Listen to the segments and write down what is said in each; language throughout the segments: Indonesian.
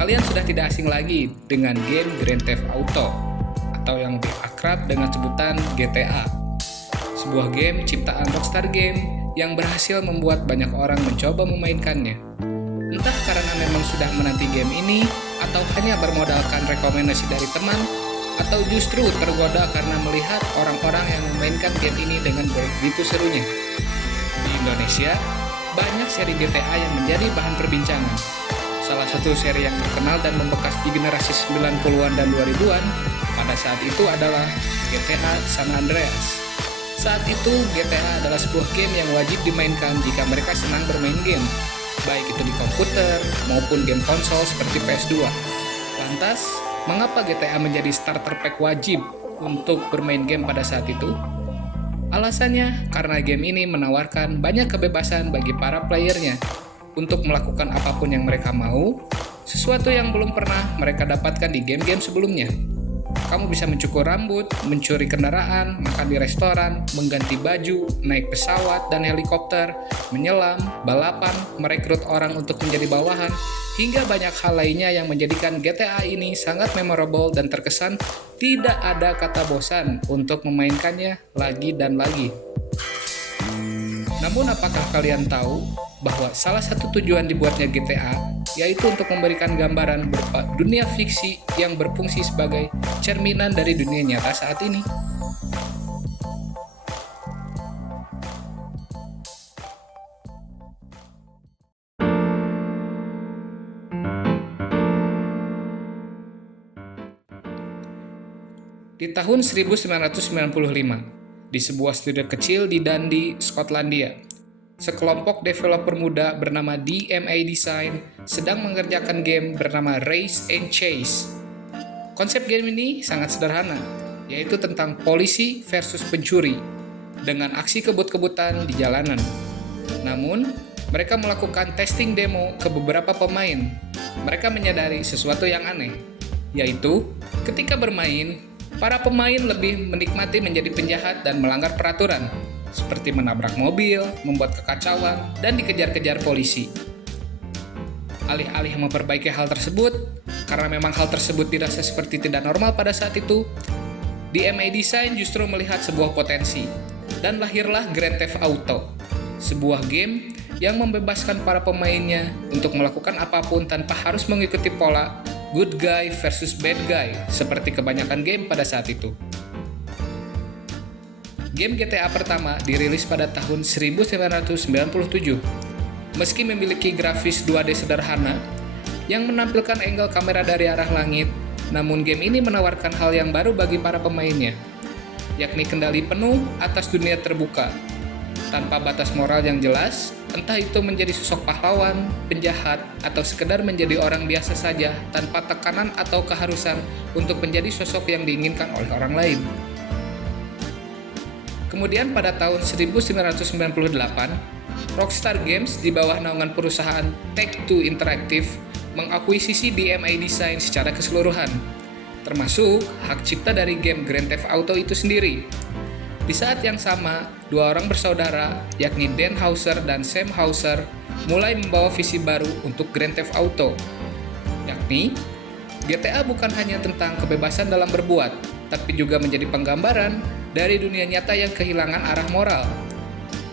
Kalian sudah tidak asing lagi dengan game Grand Theft Auto atau yang lebih akrab dengan sebutan GTA. Sebuah game ciptaan Rockstar Game yang berhasil membuat banyak orang mencoba memainkannya. Entah karena memang sudah menanti game ini, atau hanya bermodalkan rekomendasi dari teman, atau justru tergoda karena melihat orang-orang yang memainkan game ini dengan begitu serunya. Di Indonesia, banyak seri GTA yang menjadi bahan perbincangan. Salah satu seri yang terkenal dan membekas di generasi 90-an dan 2000-an pada saat itu adalah GTA San Andreas. Saat itu, GTA adalah sebuah game yang wajib dimainkan jika mereka senang bermain game, baik itu di komputer maupun game konsol seperti PS2. Lantas, mengapa GTA menjadi starter pack wajib untuk bermain game pada saat itu? Alasannya karena game ini menawarkan banyak kebebasan bagi para playernya untuk melakukan apapun yang mereka mau, sesuatu yang belum pernah mereka dapatkan di game-game sebelumnya. Kamu bisa mencukur rambut, mencuri kendaraan, makan di restoran, mengganti baju, naik pesawat dan helikopter, menyelam, balapan, merekrut orang untuk menjadi bawahan, hingga banyak hal lainnya yang menjadikan GTA ini sangat memorable dan terkesan tidak ada kata bosan untuk memainkannya lagi dan lagi. Namun apakah kalian tahu bahwa salah satu tujuan dibuatnya GTA yaitu untuk memberikan gambaran berupa dunia fiksi yang berfungsi sebagai cerminan dari dunia nyata saat ini? Di tahun 1995, di sebuah studio kecil di Dundee, Skotlandia, sekelompok developer muda bernama DMA Design sedang mengerjakan game bernama Race and Chase. Konsep game ini sangat sederhana, yaitu tentang polisi versus pencuri, dengan aksi kebut-kebutan di jalanan. Namun, mereka melakukan testing demo ke beberapa pemain. Mereka menyadari sesuatu yang aneh, yaitu ketika bermain, para pemain lebih menikmati menjadi penjahat dan melanggar peraturan, seperti menabrak mobil, membuat kekacauan, dan dikejar-kejar polisi. Alih-alih memperbaiki hal tersebut, karena memang hal tersebut dirasa seperti tidak normal pada saat itu, DMA Design justru melihat sebuah potensi, dan lahirlah Grand Theft Auto, sebuah game yang membebaskan para pemainnya untuk melakukan apapun tanpa harus mengikuti pola good guy versus bad guy, seperti kebanyakan game pada saat itu. Game GTA pertama dirilis pada tahun 1997. Meski memiliki grafis 2D sederhana yang menampilkan angle kamera dari arah langit, namun game ini menawarkan hal yang baru bagi para pemainnya, yakni kendali penuh atas dunia terbuka, tanpa batas moral yang jelas, entah itu menjadi sosok pahlawan, penjahat, atau sekedar menjadi orang biasa saja tanpa tekanan atau keharusan untuk menjadi sosok yang diinginkan oleh orang lain. Kemudian pada tahun 1998, Rockstar Games di bawah naungan perusahaan Take-Two Interactive mengakuisisi DMA Design secara keseluruhan, termasuk hak cipta dari game Grand Theft Auto itu sendiri. Di saat yang sama, dua orang bersaudara, yakni Dan Houser dan Sam Houser, mulai membawa visi baru untuk Grand Theft Auto, yakni GTA bukan hanya tentang kebebasan dalam berbuat, tapi juga menjadi penggambaran dari dunia nyata yang kehilangan arah moral.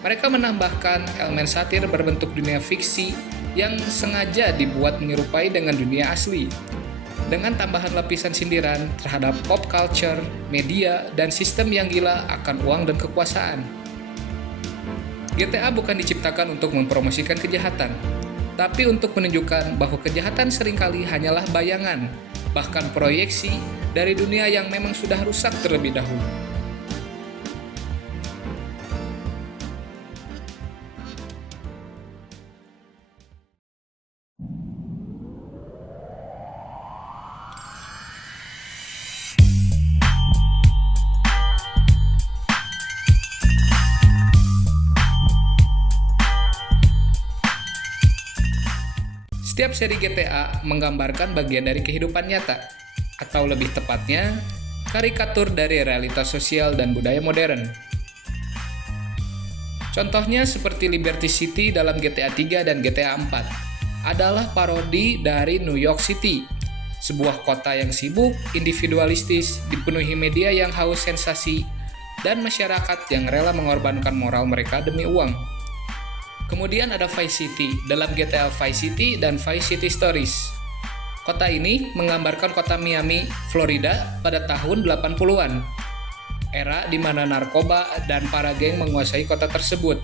Mereka menambahkan elemen satir berbentuk dunia fiksi yang sengaja dibuat menyerupai dengan dunia asli, dengan tambahan lapisan sindiran terhadap pop culture, media, dan sistem yang gila akan uang dan kekuasaan. GTA bukan diciptakan untuk mempromosikan kejahatan, tapi untuk menunjukkan bahwa kejahatan seringkali hanyalah bayangan, bahkan proyeksi dari dunia yang memang sudah rusak terlebih dahulu. Setiap seri GTA menggambarkan bagian dari kehidupan nyata, atau lebih tepatnya, karikatur dari realitas sosial dan budaya modern. Contohnya seperti Liberty City dalam GTA 3 dan GTA 4 adalah parodi dari New York City, sebuah kota yang sibuk, individualistis, dipenuhi media yang haus sensasi, dan masyarakat yang rela mengorbankan moral mereka demi uang. Kemudian ada Vice City dalam GTA Vice City dan Vice City Stories. Kota ini menggambarkan kota Miami, Florida pada tahun 80-an. Era di mana narkoba dan para geng menguasai kota tersebut.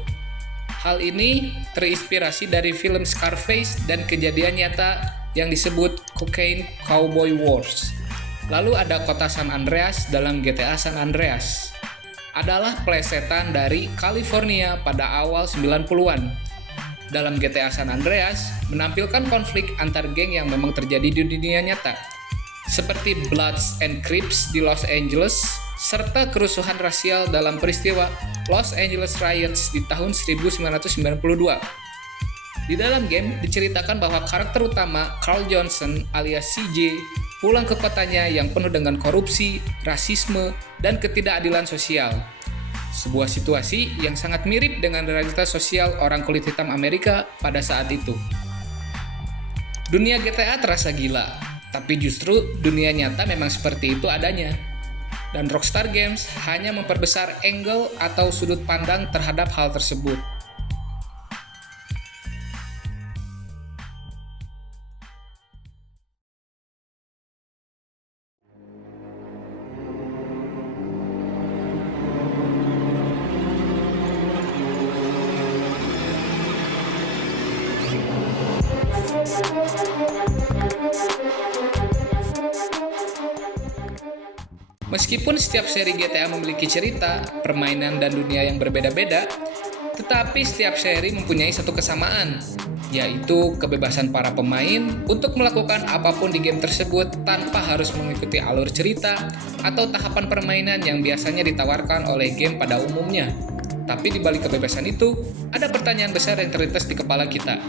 Hal ini terinspirasi dari film Scarface dan kejadian nyata yang disebut Cocaine Cowboy Wars. Lalu ada kota San Andreas dalam GTA San Andreas. Adalah plesetan dari California pada awal 90-an. Dalam GTA San Andreas, menampilkan konflik antar geng yang memang terjadi di dunia nyata, seperti Bloods and Crips di Los Angeles, serta kerusuhan rasial dalam peristiwa Los Angeles Riots di tahun 1992. Di dalam game diceritakan bahwa karakter utama Carl Johnson alias CJ pulang ke kotanya yang penuh dengan korupsi, rasisme, dan ketidakadilan sosial. Sebuah situasi yang sangat mirip dengan realitas sosial orang kulit hitam Amerika pada saat itu. Dunia GTA terasa gila, tapi justru dunia nyata memang seperti itu adanya. Dan Rockstar Games hanya memperbesar angle atau sudut pandang terhadap hal tersebut. Meskipun setiap seri GTA memiliki cerita, permainan, dan dunia yang berbeda-beda, tetapi setiap seri mempunyai satu kesamaan, yaitu kebebasan para pemain untuk melakukan apapun di game tersebut tanpa harus mengikuti alur cerita atau tahapan permainan yang biasanya ditawarkan oleh game pada umumnya. Tapi di balik kebebasan itu, ada pertanyaan besar yang terlintas di kepala kita.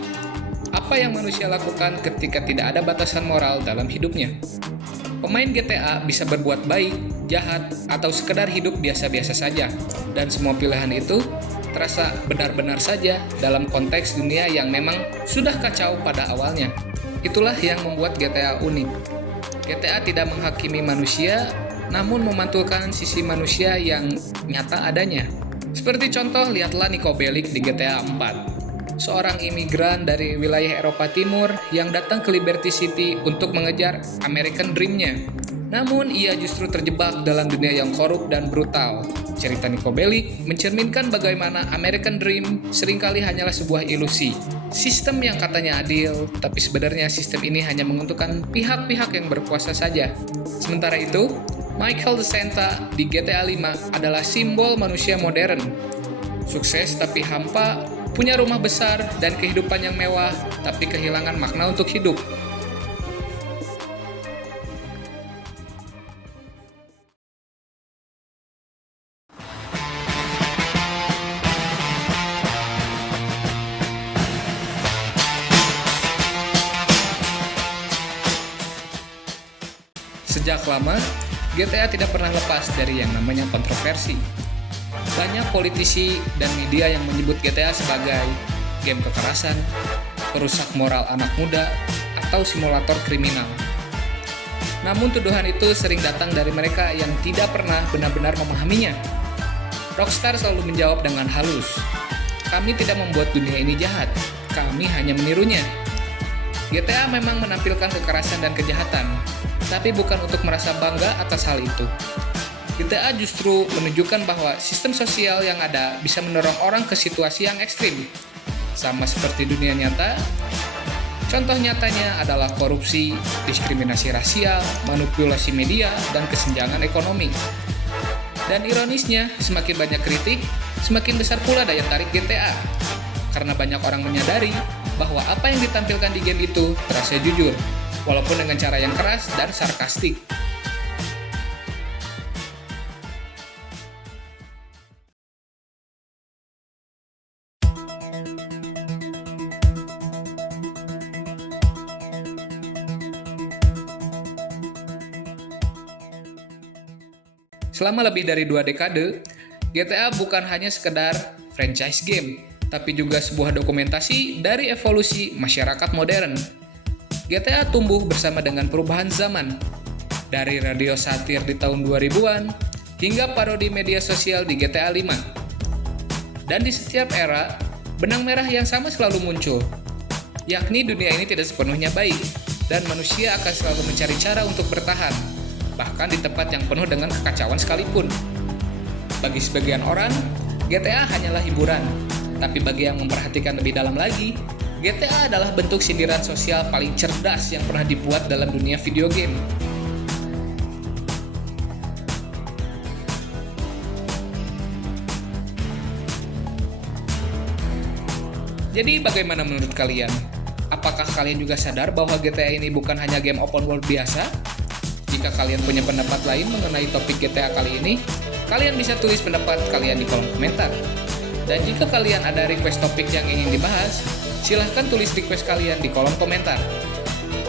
Apa yang manusia lakukan ketika tidak ada batasan moral dalam hidupnya? Pemain GTA bisa berbuat baik, jahat, atau sekedar hidup biasa-biasa saja, dan semua pilihan itu terasa benar-benar saja dalam konteks dunia yang memang sudah kacau pada awalnya. Itulah yang membuat GTA unik. GTA tidak menghakimi manusia, namun memantulkan sisi manusia yang nyata adanya. Seperti contoh, lihatlah Niko Bellic di GTA 4. Seorang imigran dari wilayah Eropa Timur yang datang ke Liberty City untuk mengejar American Dream-nya. Namun, ia justru terjebak dalam dunia yang korup dan brutal. Cerita Niko Bellic mencerminkan bagaimana American Dream seringkali hanyalah sebuah ilusi. Sistem yang katanya adil, tapi sebenarnya sistem ini hanya menguntungkan pihak-pihak yang berkuasa saja. Sementara itu, Michael DeSanta di GTA 5 adalah simbol manusia modern. Sukses tapi hampa, punya rumah besar dan kehidupan yang mewah, tapi kehilangan makna untuk hidup. Sejak lama, GTA tidak pernah lepas dari yang namanya kontroversi. Banyak politisi dan media yang menyebut GTA sebagai game kekerasan, perusak moral anak muda, atau simulator kriminal. Namun tuduhan itu sering datang dari mereka yang tidak pernah benar-benar memahaminya. Rockstar selalu menjawab dengan halus, "Kami tidak membuat dunia ini jahat, kami hanya menirunya." GTA memang menampilkan kekerasan dan kejahatan, tapi bukan untuk merasa bangga atas hal itu. GTA justru menunjukkan bahwa sistem sosial yang ada bisa mendorong orang ke situasi yang ekstrim. Sama seperti dunia nyata, contoh nyatanya adalah korupsi, diskriminasi rasial, manipulasi media, dan kesenjangan ekonomi. Dan ironisnya, semakin banyak kritik, semakin besar pula daya tarik GTA. Karena banyak orang menyadari bahwa apa yang ditampilkan di game itu terasa jujur, walaupun dengan cara yang keras dan sarkastik. Selama lebih dari 2 dekade, GTA bukan hanya sekedar franchise game, tapi juga sebuah dokumentasi dari evolusi masyarakat modern. GTA tumbuh bersama dengan perubahan zaman, dari radio satir di tahun 2000-an hingga parodi media sosial di GTA 5. Dan di setiap era, benang merah yang sama selalu muncul, yakni dunia ini tidak sepenuhnya baik, dan manusia akan selalu mencari cara untuk bertahan, bahkan di tempat yang penuh dengan kekacauan sekalipun. Bagi sebagian orang, GTA hanyalah hiburan, tapi bagi yang memperhatikan lebih dalam lagi, GTA adalah bentuk sindiran sosial paling cerdas yang pernah dibuat dalam dunia video game. Jadi bagaimana menurut kalian? Apakah kalian juga sadar bahwa GTA ini bukan hanya game open world biasa? Jika kalian punya pendapat lain mengenai topik GTA kali ini, kalian bisa tulis pendapat kalian di kolom komentar. Dan jika kalian ada request topik yang ingin dibahas, silahkan tulis request kalian di kolom komentar.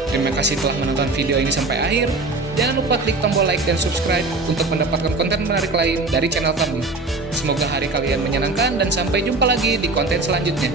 Terima kasih telah menonton video ini sampai akhir. Jangan lupa klik tombol like dan subscribe untuk mendapatkan konten menarik lain dari channel kami. Semoga hari kalian menyenangkan dan sampai jumpa lagi di konten selanjutnya.